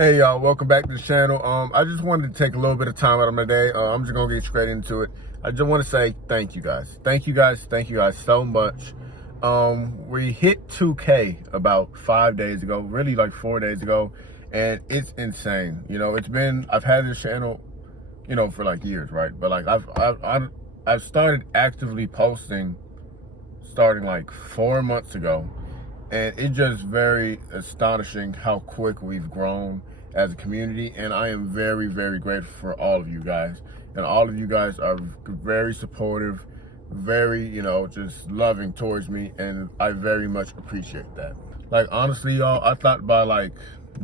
Hey y'all, welcome back to the channel. I just wanted to take a little bit of time out of my day. I'm just gonna get straight into it. I just want to say thank you guys. Thank you guys so much. We hit 2K about 5 days ago, really like 4 days ago, and it's insane. I've had this channel, for like years, right? But like I've started actively posting starting like 4 months ago. And it's just very astonishing how quick we've grown as a community. And I am very, very grateful for all of you guys. And all of you guys are very supportive, very, just loving towards me. And I very much appreciate that. Like, honestly, y'all, I thought by like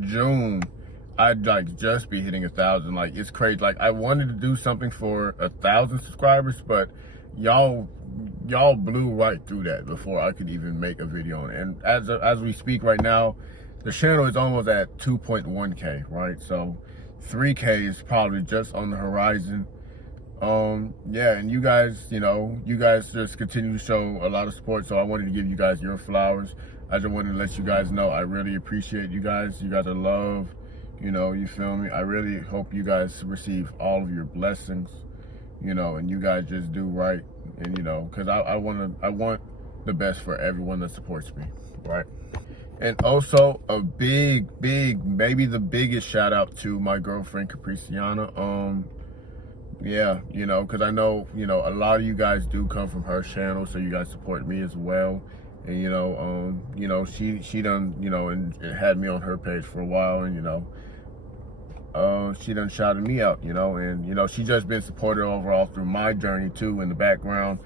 June, I'd like just be hitting 1,000. Like, it's crazy. Like, I wanted to do something for 1,000 subscribers, but y'all blew right through that before I could even make a video on it. And as we speak right now, the channel is almost at 2.1K, right? So 3K is probably just on the horizon. Yeah, and you guys just continue to show a lot of support. So I wanted to give you guys your flowers. I just wanted to let you guys know I really appreciate you guys. You guys are loved. You feel me? I really hope you guys receive all of your blessings. And you guys just do right, and because I want the best for everyone that supports me, right? And also a big, maybe the biggest shout out to my girlfriend Capriciana. Yeah, because I know a lot of you guys do come from her channel, so you guys support me as well. And she done and had me on her page for a while, and she done shouted me out, and she just been supportive overall through my journey too, in the background,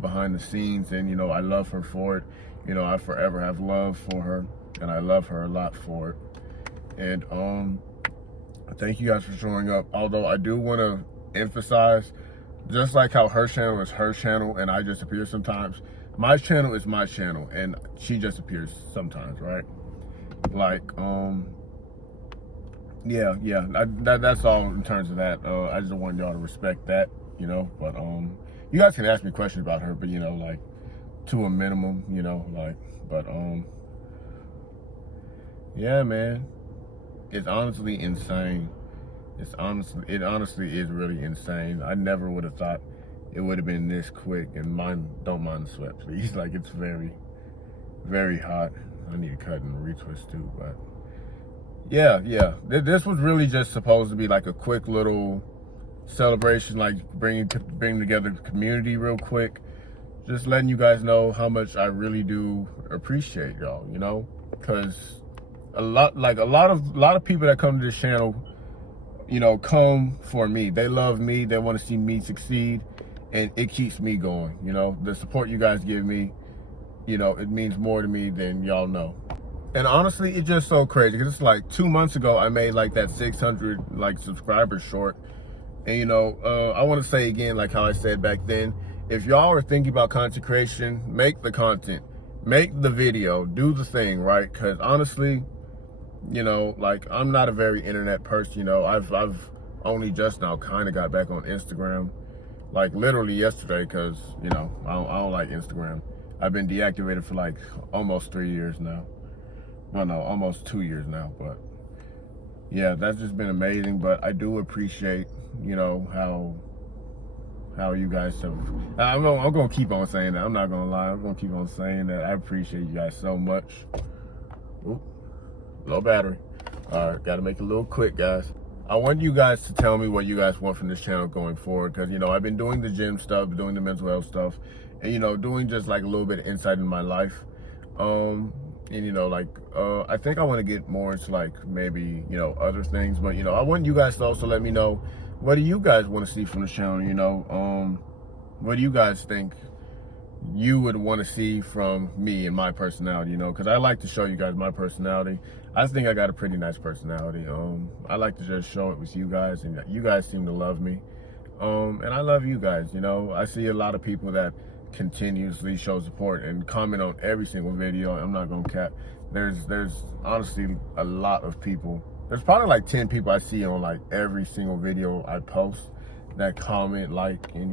behind the scenes. And I love her for it. I forever have love for her, and I love her a lot for it. And thank you guys for showing up. Although I do want to emphasize, just like how her channel is her channel and I just appear sometimes, my channel is my channel and she just appears sometimes, right? Like yeah, that's all in terms of that. I just want y'all to respect that, but you guys can ask me questions about her, but like to a minimum, but yeah, man, it's honestly insane. It honestly is really insane. I never would have thought it would have been this quick. And don't mind the sweat, please. Like, it's very, very hot. I need to cut and retwist too, but yeah. This was really just supposed to be like a quick little celebration, like bring together the community real quick. Just letting you guys know how much I really do appreciate y'all, because a lot of people that come to this channel, come for me. They love me. They want to see me succeed, and it keeps me going. The support you guys give me, it means more to me than y'all know. And honestly, it's just so crazy because it's like 2 months ago I made like that 600 like subscribers short. And I want to say again, like how I said back then, if y'all are thinking about content creation, make the content, make the video, do the thing, right? Because honestly, like I'm not a very internet person. I've only just now kind of got back on Instagram, like literally yesterday, because I don't like Instagram. I've been deactivated for like almost 3 years now. Well, no, almost 2 years now. But yeah, that's just been amazing. But I do appreciate how you guys have. I'm gonna keep on saying that. I'm not gonna lie. I'm gonna keep on saying that. I appreciate you guys so much. Oop, low battery. All right, gotta make it a little quick, guys. I want you guys to tell me what you guys want from this channel going forward, because I've been doing the gym stuff, doing the mental health stuff, and doing just like a little bit of insight in my life. I think I want to get more into like maybe other things, but I want you guys to also let me know, what do you guys want to see from the channel? What do you guys think you would want to see from me and my personality? Because I like to show you guys my personality. I think I got a pretty nice personality. I like to just show it with you guys, and you guys seem to love me. And I love you guys. I see a lot of people that continuously show support and comment on every single video. I'm not gonna cap. There's honestly a lot of people. There's probably like 10 people I see on like every single video I post that comment, like, and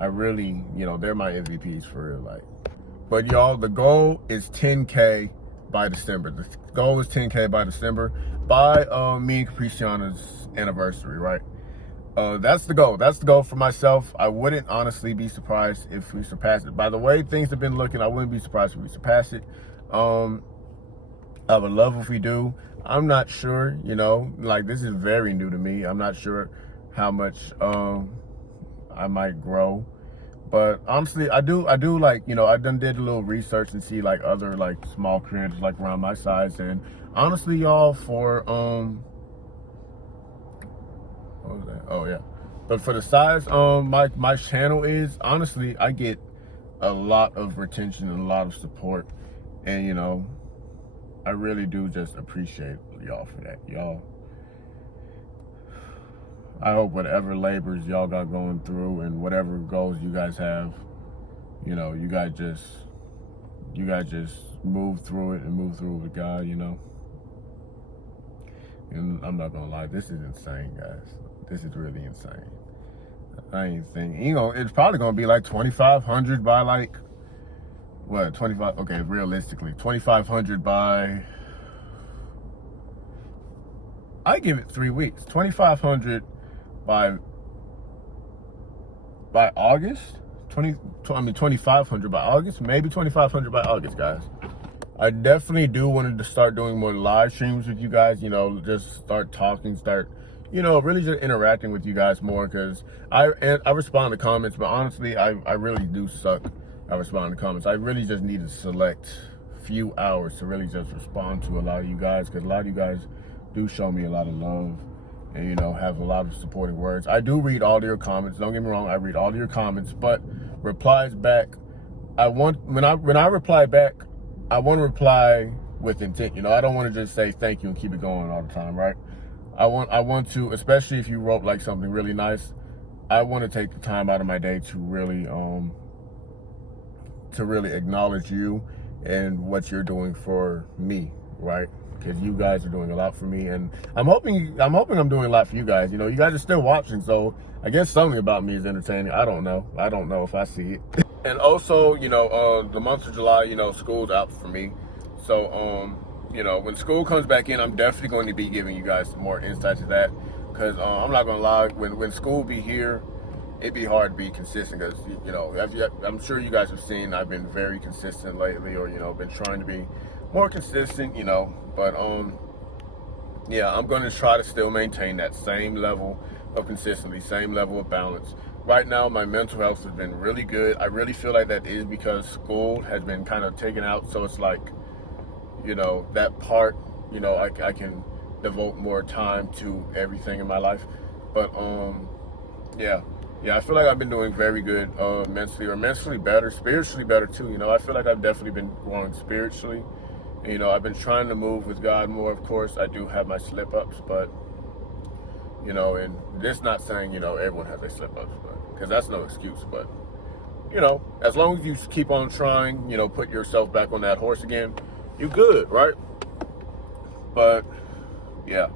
I really, they're my MVPs for real, like. But y'all, the goal is 10K by December. The goal is 10K by December, by me and Capriciana's anniversary, right? That's the goal. That's the goal for myself. I wouldn't honestly be surprised if we surpass it. By the way things have been looking, I wouldn't be surprised if we surpass it. I would love if we do. I'm not sure, you know, like this is very new to me. I'm not sure how much I might grow. But honestly, I do like, you know, I did a little research and see like other like small creators like around my size. And honestly, y'all, for what was that? Oh yeah. But for the size my channel is, honestly, I get a lot of retention and a lot of support. And you know, I really do just appreciate y'all for that. Y'all, I hope whatever labors y'all got going through and whatever goals you guys have, you know, you guys just move through it and move through it with God, you know. And I'm not gonna lie, this is insane, guys. This is really insane. I ain't thinking, you know, it's probably gonna be like 2,500 by like, what, 25, okay, realistically, 2,500 by, I give it 3 weeks, 2,500 by August, 2,500 by August, maybe 2,500 by August, guys. I definitely do want to start doing more live streams with you guys, you know, just start talking, you know, really just interacting with you guys more, because I respond to comments, but honestly, I really do suck at responding to comments. I really just need to select few hours to really just respond to a lot of you guys, because a lot of you guys do show me a lot of love and, you know, have a lot of supporting words. I do read all of your comments. Don't get me wrong, I read all of your comments, but replies back, when I reply back, I want to reply with intent. You know, I don't want to just say thank you and keep it going all the time, right? I want to, especially if you wrote like something really nice, I want to take the time out of my day to really acknowledge you and what you're doing for me, right? Because you guys are doing a lot for me, and I'm hoping I'm doing a lot for you guys. You know, you guys are still watching, so I guess something about me is entertaining. I don't know if I see it. And also, you know, the month of July, you know, school's out for me. So, you know, when school comes back in, I'm definitely going to be giving you guys some more insight to that. Because I'm not going to lie, when school be here, it'd be hard to be consistent. Because, you know, I'm sure you guys have seen I've been very consistent lately, or, you know, been trying to be more consistent, you know. But, yeah, I'm going to try to still maintain that same level of consistency, same level of balance. Right now, my mental health has been really good. I really feel like that is because school has been kind of taken out. So it's like, you know, that part, you know, I can devote more time to everything in my life. But, yeah, I feel like I've been doing very good mentally better, spiritually better too. You know, I feel like I've definitely been growing spiritually. And, you know, I've been trying to move with God more, of course. I do have my slip-ups, but, you know, and this not saying, you know, everyone has their slip-ups, because that's no excuse. But, you know, as long as you keep on trying, you know, put yourself back on that horse again, you good, right? But, yeah,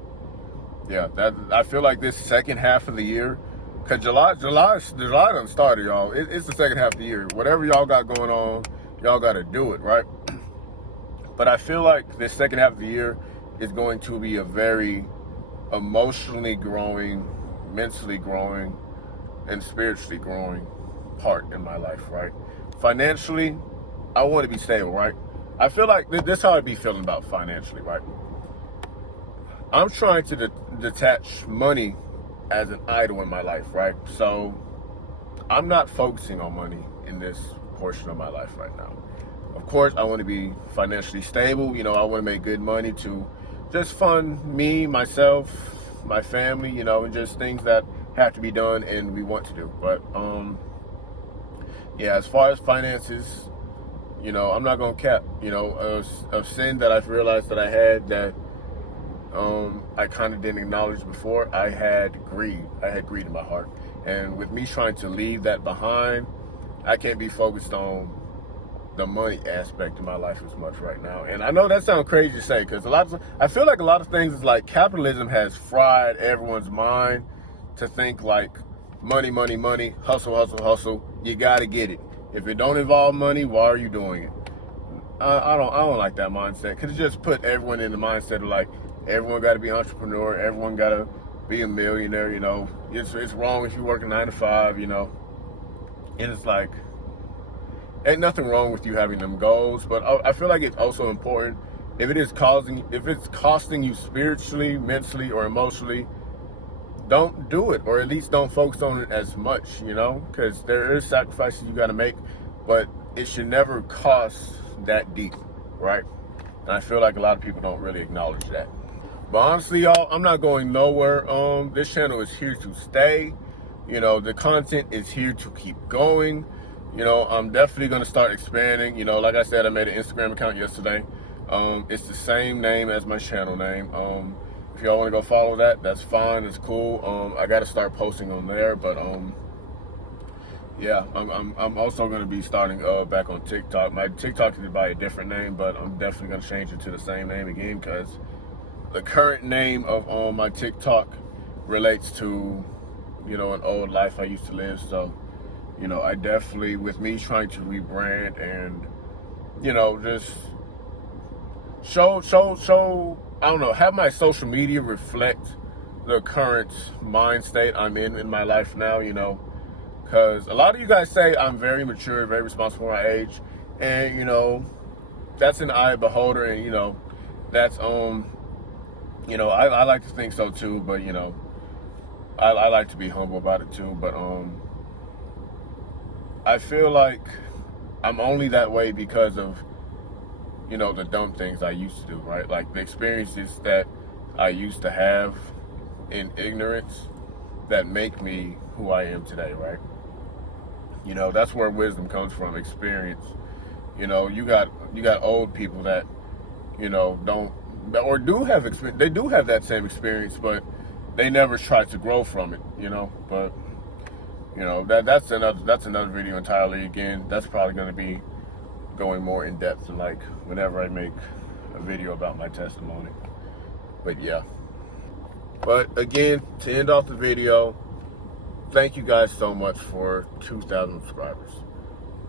that I feel like this second half of the year, because July done started, y'all. It's the second half of the year. Whatever y'all got going on, y'all got to do it, right? But I feel like this second half of the year is going to be a very emotionally growing, mentally growing, and spiritually growing part in my life, right? Financially, I want to be stable, right? I feel like this is how I be feeling about financially, right? I'm trying to detach money as an idol in my life, right? So I'm not focusing on money in this portion of my life right now. Of course, I want to be financially stable. You know, I want to make good money to just fund me, myself, my family, you know, and just things that have to be done and we want to do. But, yeah, as far as finances, you know, I'm not going to cap, you know, a sin that I've realized that I had that I kind of didn't acknowledge before. I had greed. I had greed in my heart. And with me trying to leave that behind, I can't be focused on the money aspect of my life as much right now. And I know that sounds crazy to say, because I feel like a lot of things is like capitalism has fried everyone's mind to think like money, hustle. You got to get it. If it don't involve money, why are you doing it? I don't like that mindset, because it just put everyone in the mindset of like everyone got to be an entrepreneur, everyone got to be a millionaire. You know, it's wrong if you work a 9 to 5. You know, and it's like ain't nothing wrong with you having them goals, but I feel like it's also important if it's costing you spiritually, mentally, or emotionally. Don't do it, or at least don't focus on it as much, you know, because there is sacrifices you got to make, but it should never cost that deep, right? And I feel like a lot of people don't really acknowledge that. But honestly, y'all, I'm not going nowhere. This channel is here to stay. You know, the content is here to keep going. You know, I'm definitely going to start expanding. You know, like I said, I made an Instagram account yesterday. It's the same name as my channel name. If y'all want to go follow that, that's fine. It's cool. I got to start posting on there, but yeah, I'm also going to be starting back on TikTok. My TikTok is by a different name, but I'm definitely going to change it to the same name again, because the current name of my TikTok relates to, you know, an old life I used to live. So, you know, I definitely, with me trying to rebrand and, you know, just show, I don't know, have my social media reflect the current mind state I'm in my life now, you know, because a lot of you guys say I'm very mature, very responsible for my age, and, you know, that's an eye beholder, and, you know, that's, you know, I like to think so too, but, you know, I like to be humble about it too, but, I feel like I'm only that way because of, you know, the dumb things I used to do, right? Like the experiences that I used to have in ignorance that make me who I am today, right? You know, that's where wisdom comes from, experience. You know, you got old people that, you know, don't, or do have experience. They do have that same experience, but they never try to grow from it, you know. But, you know, that's another video entirely. Again, that's probably going to be going more in depth, and like whenever I make a video about my testimony. But yeah. But again, to end off the video, thank you guys so much for 2,000 subscribers.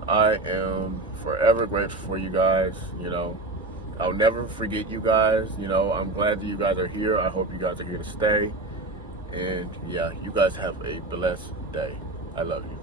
I am forever grateful for you guys. You know, I'll never forget you guys. You know, I'm glad that you guys are here. I hope you guys are here to stay. And yeah, you guys have a blessed day. I love you.